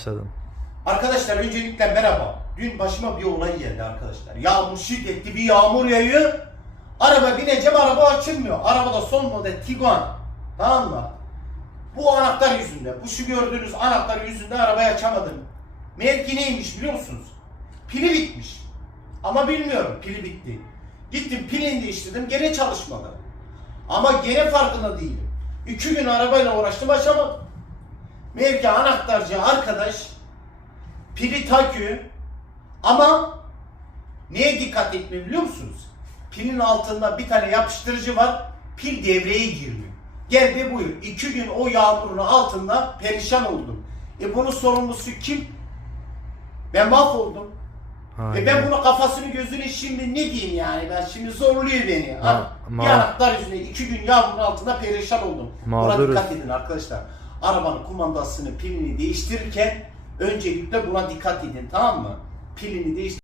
Başladım. Arkadaşlar öncelikle merhaba. Dün başıma bir olay geldi arkadaşlar. Yağmur şiddetli bir yağmur yağıyor. Araba bineceğim araba açılmıyor. Arabada son model Tiguan. Tamam mı? Bu anahtar yüzünde. Bu şu gördüğünüz anahtar yüzünde arabayı açamadım. Mevki neymiş biliyor musunuz? Pili bitmiş. Ama bilmiyorum pili bitti. Gittim pilini değiştirdim gene çalışmadı. Ama gene farkında değilim. İki gün arabayla uğraştım açamadım. Mevki anahtarcı arkadaş pili takıyor ama neye dikkat etmeyi biliyor musunuz? Pilin altında bir tane yapıştırıcı var. Pil devreye girmiyor. Gel de buyur. İki gün o yağmurun altında perişan oldum. E bunun sorumlusu kim? Ben mahvoldum. Aynen. E ben bunu kafasını gözünü şimdi ne diyeyim yani ben şimdi zorluyor beni. Ma- bir ma- anahtar yüzünden iki gün yağmurun altında perişan oldum. Buna Mağduruz. dikkat edin arkadaşlar. Arabanın kumandasını pilini değiştirirken öncelikle buna dikkat edin tamam mı? Pilini değiştir.